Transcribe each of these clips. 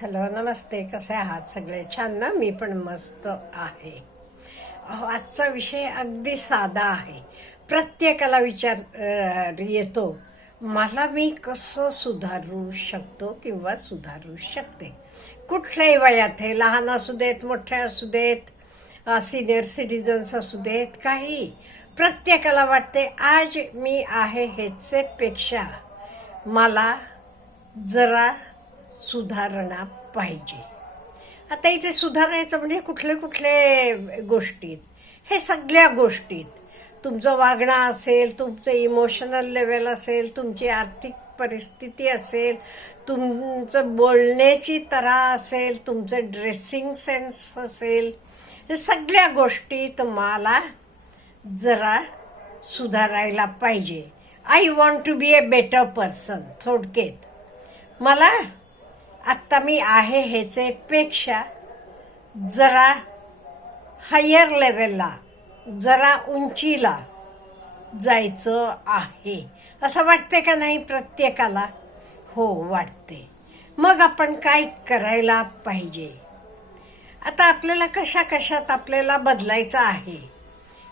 Hello, नमस्ते. कसे आहात सगळे? छान ना? मी पण मस्त आहे. आजचा विषय अगदी साधा आहे. प्रत्येकाला विचार येतो, मला मी कसं सुधारू शकतो किंवा सुधारू शकते. कुठल्याही वयात, हे लहान असू देत, मोठे असू देत, सिनियर सिटीजन्स असू देत, काही. प्रत्येकाला वाटते आज मी आहे ह्याचेपेक्षा मला जरा सुधारणा पाहिजे. आता इथे सुधारायचं म्हणजे कुठले कुठले गोष्टीत, हे सगळ्या गोष्टीत. तुमचं वागणं असेल, तुमचं इमोशनल लेवल असेल, तुमची आर्थिक परिस्थिती असेल, तुमचं बोलण्याची तऱ्हा असेल, तुमचं ड्रेसिंग सेन्स असेल, हे सगळ्या गोष्टी तुम्हाला जरा सुधारायला पाहिजे. I want to be a better person. थोडक्यात मला आत्ता मी आहे ह्याच्यापेक्षा जरा हायर लेवलला, जरा उंचीला जायचं आहे. असं वाटते का नाही प्रत्येकाला? हो, वाटते. मग आपण काय करायला पाहिजे? आता आपल्याला कशा कशात आपल्याला बदलायचं आहे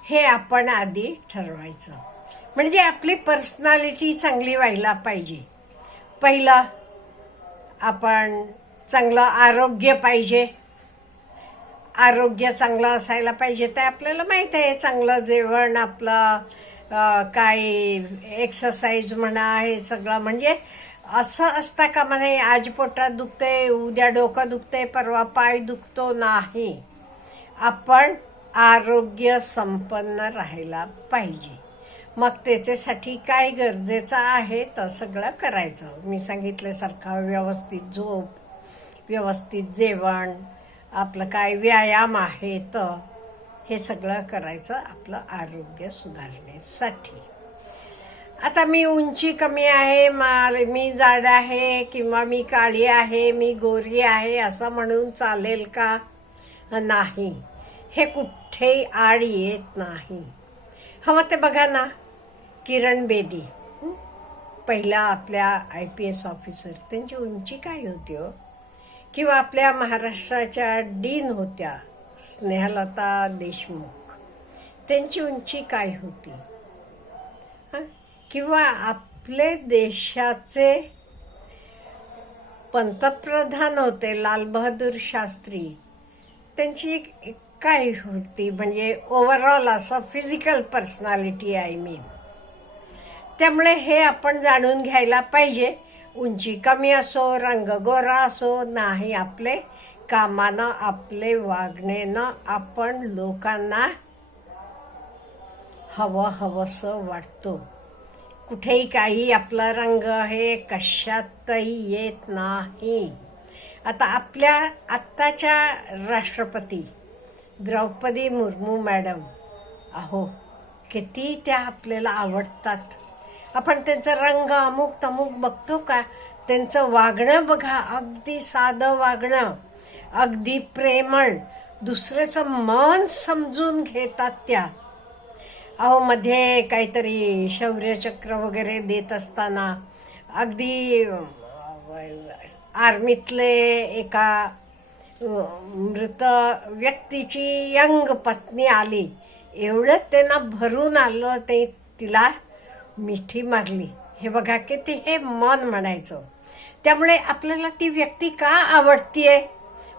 हे आपण आधी ठरवायचं. म्हणजे आपली पर्सनॅलिटी चांगली व्हायला पाहिजे. पहिलं, आपण चांगलं आरोग्य पाहिजे. आरोग्य चांगलं असायला पाहिजे. ते आपल्याला माहित आहे, चांगलं जेवण, आपलं काय एक्सरसाइज म्हणा, हे सगळं. म्हणजे असं असता का म्हणे आज पोटात दुखते, उद्या डोकं दुखते, परवा पाय दुखतो, नाही. आपण आरोग्य संपन्न राहायला पाहिजे. मग त्याच्यासाठी काय गरजेचं आहे तर सगळं करायचं. मी सांगितल्यासारखं व्यवस्थित झोप, व्यवस्थित जेवण, आपलं काय व्यायाम आहे तर हे सगळं करायचं आपलं आरोग्य सुधारण्यासाठी. आता मी उंची कमी आहे, मी जाड आहे, किंवा मी काळी आहे, मी गोरी आहे असं म्हणून चालेल का? नाही. हे कुठेही आड येत नाही. हवं ते बघा ना, किरण बेदी, पहिला आपल्या IPS ऑफिसर, त्यांची उंची काय होती हो? किंवा आपल्या महाराष्ट्राच्या डीन होत्या स्नेहलता देशमुख, त्यांची उंची काय होती? किंवा आपले देशाचे पंतप्रधान होते लाल बहादूर शास्त्री, त्यांची काय होती? म्हणजे ओव्हरऑल असं फिजिकल पर्सनॅलिटी, आय मीन. त्यामुळे हे आपण जाणून घ्यायला पाहिजे. उंची कमी असो, रंग गोरा असो, नाही, आपले कामानं, आपले वागणेनं आपण लोकांना हवंसं वाटतो. कुठेही काही आपला रंग हे कशातही येत नाही. आता आपल्या आत्ताच्या राष्ट्रपती द्रौपदी मुर्मू मॅडम, अहो किती त्या आपल्याला आवडतात. आपण त्यांचा रंग अमुक तमुक बघतो का? त्यांचं वागणं बघा, अगदी साधं वागणं, अगदी प्रेमळ, दुसऱ्याचं मन समजून घेतात त्या. अहो मध्ये काहीतरी शौर्यचक्र वगैरे देत असताना अगदी आर्मीतले एका मृत व्यक्तीची यंग पत्नी आली, एवढं त्यांना भरून आलं, ते तिला मिठी मारली. हे बघा किती हे मन म्हणायचं. त्यामुळे आपल्याला ती व्यक्ती का आवडतीये?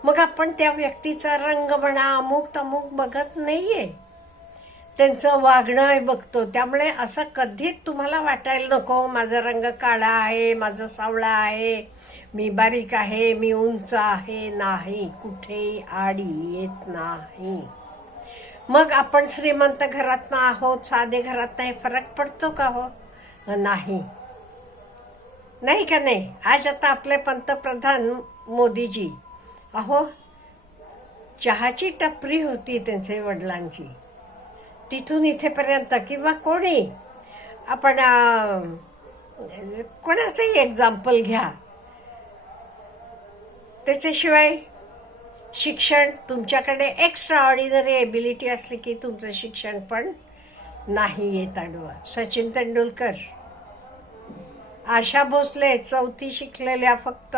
मग आपण त्या व्यक्तीचा रंग म्हणा, अमुक तमुक बघत नाहीये, त्यांचं वागणं बघतो. त्यामुळे असं कधीच तुम्हाला वाटायला नको माझा रंग काळा आहे, माझा सावळा आहे, मी बारीक आहे, मी उंच आहे. नाही, कुठेही आडी येत नाही. मग आपण श्रीमंत घरातनं आहोत, साधे घरात नाही, फरक पडतो का हो? नाही. नाही का नाही? आज आता आपले पंतप्रधान मोदीजी, अहो चहाची टपरी होती त्यांच्या वडिलांची, तिथून इथेपर्यंत, किंवा कोणी आपण कोणाचंही एक्झाम्पल घ्या, त्याच्याशिवाय शिक्षण, तुमच्याकडे एक्स्ट्रा ऑर्डिनरी एबिलिटी असली की तुमचं शिक्षण पण नाही येत आडवा. सचिन तेंडुलकर, आशा भोसले 4थी शिकलेल्या फक्त,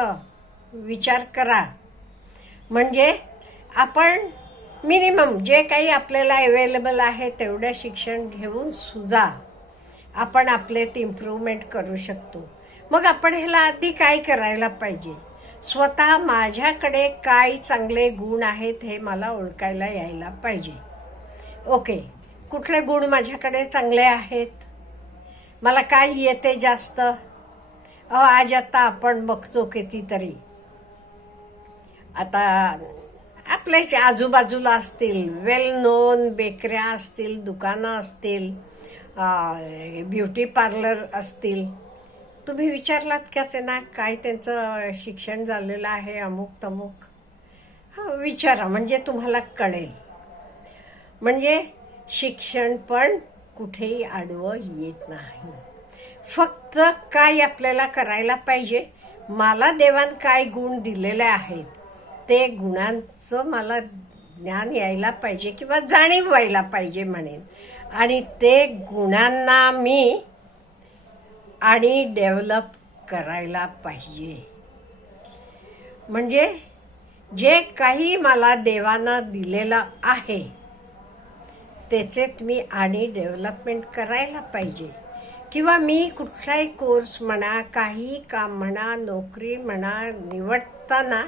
विचार करा. म्हणजे आपण मिनिमम जे काही आपल्याला अवेलेबल आहे तेवढं शिक्षण घेऊन सुद्धा आपण आपल्यात इम्प्रूव्हमेंट करू शकतो. मग आपण ह्याला आधी काय करायला पाहिजे? स्वतः माझ्याकडे काय चांगले गुण आहेत हे मला ओळखायला यायला पाहिजे. ओके, कुठले गुण माझ्याकडे चांगले आहेत? मला काय येते जास्त? आज आता आपण बघतो कितीतरी आता आपल्या आजूबाजूला असतील वेल नोन बेकऱ्या असतील, दुकानं असतील, ब्युटी पार्लर असतील. तुम्ही विचारलात का त्यांना काय त्यांचं शिक्षण झालेलं आहे अमुक तमुक? विचारा, म्हणजे तुम्हाला कळेल. म्हणजे शिक्षण पण कुठेही आडवं येत नाही. फक्त काय आपल्याला करायला पाहिजे? मला देवान काय गुण दिलेले आहेत ते गुणांचं मला ज्ञान यायला पाहिजे किंवा जाणीव व्हायला पाहिजे म्हणेन. आणि ते गुणांना मी आणि डेव्हलप करायला पाहिजे. म्हणजे जे काही मला देवानं दिलेलं आहे त्याच्यात मी आणि डेव्हलपमेंट करायला पाहिजे. किंवा मी कुठलाही कोर्स म्हणा, काही काम म्हणा, नोकरी म्हणा निवडताना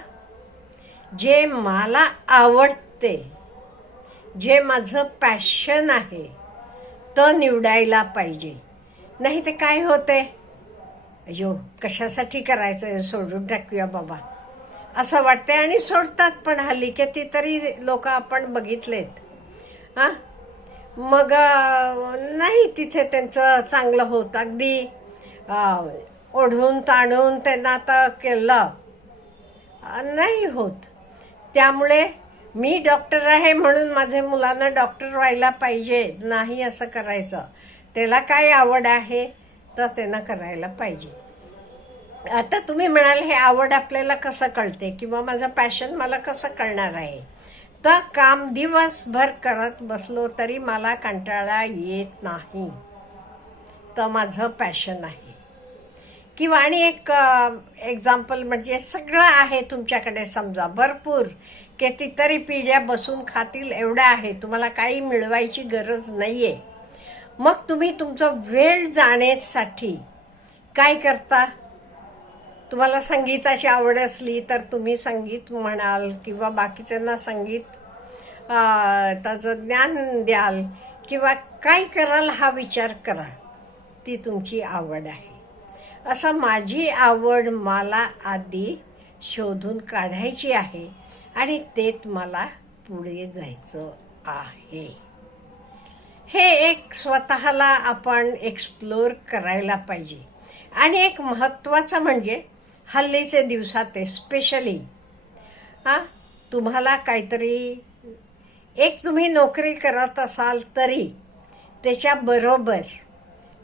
जे मला आवडते, जे माझं पॅशन आहे तर निवडायला पाहिजे. नाही तर काय होते, अयो कशासाठी करायचं, सोडून टाकूया बाबा असं वाटते आणि सोडतात पण. हल्ली कितीतरी लोक आपण बघितलेत. मग नाही तिथे त्यांचं चांगलं होत. अगदी ओढून ताणून त्यांना आता केलं नाही होत. त्यामुळे मी डॉक्टर आहे म्हणून माझ्या मुलांना डॉक्टर व्हायला पाहिजे नाही असं करायचं. त्याला काय आवड आहे तर त्यांना करायला पाहिजे. आता तुम्ही म्हणाल हे आवड आपल्याला कसं कळते किंवा माझं पॅशन मला कसं कळणार आहे? तर काम दिवसभर करत बसलो तरी मला कंटाळा येत नाही तर माझं पॅशन आहे. किंवा आणि एक एक्झाम्पल म्हणजे सगळं आहे तुमच्याकडे, समजा भरपूर कितीतरी पिढ्या बसून खातील एवढं आहे, तुम्हाला काही मिळवायची गरज नाहीये. मग तुम्ही तुमचं वेळ जाण्यासाठी काय करता? तुम्हाला संगीताची आवड असली तर तुम्ही संगीत म्हणाल किंवा बाकीच्यांना संगीत त्याचं ज्ञान द्याल किंवा काय कराल हा विचार करा. ती तुमची आवड आहे. असं माझी आवड मला आधी शोधून काढायची आहे आणि तेच मला पुढे जायचं आहे. हे एक स्वतःला आपण एक्सप्लोर करायला पाहिजे. आणि एक महत्वाचं म्हणजे हल्लीचे दिवसात स्पेशली तुम्हाला काहीतरी एक तुम्ही नोकरी करत असाल तरी त्याच्याबरोबर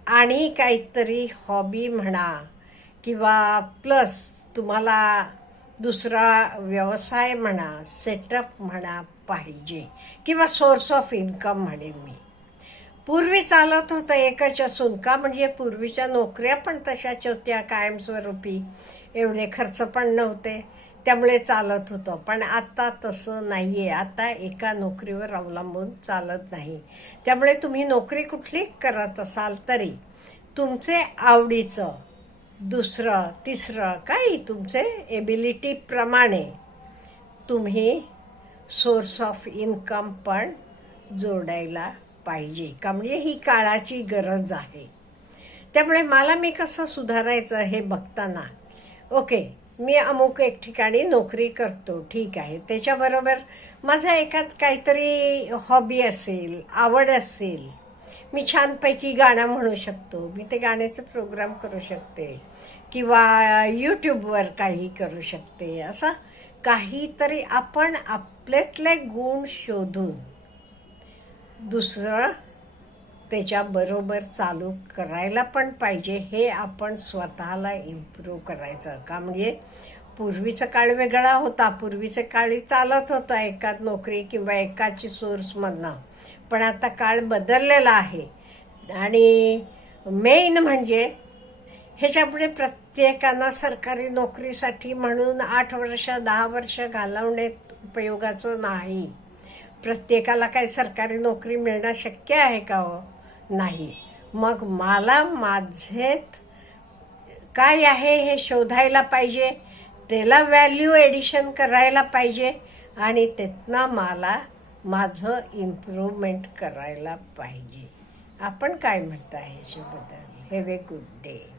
आणि काहीतरी हॉबी म्हणा किंवा प्लस तुम्हाला दुसरा व्यवसाय म्हणा, सेटअप म्हणा पाहिजे किंवा सोर्स ऑफ इन्कम म्हणेन मी. पूर्वी चालत होतं एकच असून का, म्हणजे पूर्वीच्या नोकऱ्या पण तशाच होत्या कायमस्वरूपी, एवढे खर्च पण नव्हते त्यामुळे चालत होतं. पण आता तसं नाहीये. आता एका नोकरीवर अवलंबून चालत नाही. त्यामुळे तुम्ही नोकरी कुठली करत असाल तरी तुमचे आवडीचं दुसरं तिसरं काही तुमचे एबिलिटी प्रमाणे तुम्ही सोर्स ऑफ इन्कम पण जोडायला पाहिजे. का म्हणजे ही काळाची गरज आहे. त्यामुळे मला मी कसं सुधारायचं हे बघताना ओके मी अमुक एक ठिकाणी नोकरी करतो, ठीक आहे, त्याच्याबरोबर माझा एखाद काहीतरी हॉबी असेल, आवड असेल, मी छानपैकी गाणं म्हणू शकतो, मी ते गाण्याचे प्रोग्राम करू शकते किंवा यूट्यूबवर काही करू शकते. असं काहीतरी आपण आपल्यातले गुण शोधून दुसरं त्याच्याबरोबर चालू करायला पण पाहिजे. हे आपण स्वतःला इम्प्रूव्ह करायचं. का म्हणजे पूर्वीचा काळ वेगळा होता. पूर्वीच्या काळी चालत होता एकाच नोकरी किंवा एकाची सोर्समधनं. पण आता काळ बदललेला आहे. आणि मेन म्हणजे ह्याच्यापुढे प्रत्येकानं सरकारी नोकरीसाठी म्हणून 8 वर्ष 10 वर्ष घालवणे उपयोगाचं नाही. प्रत्येकाला काही सरकारी नोकरी मिळणं शक्य आहे का हो? नाही. मग मला माझे काय आहे हे शोधायला पाहिजे, त्याला व्हॅल्यू एडिशन करायला पाहिजे आणि त्यातनं मला माझं इम्प्रूव्हमेंट करायला पाहिजे. आपण काय म्हणता ह्याच्याबद्दल? Have a good day.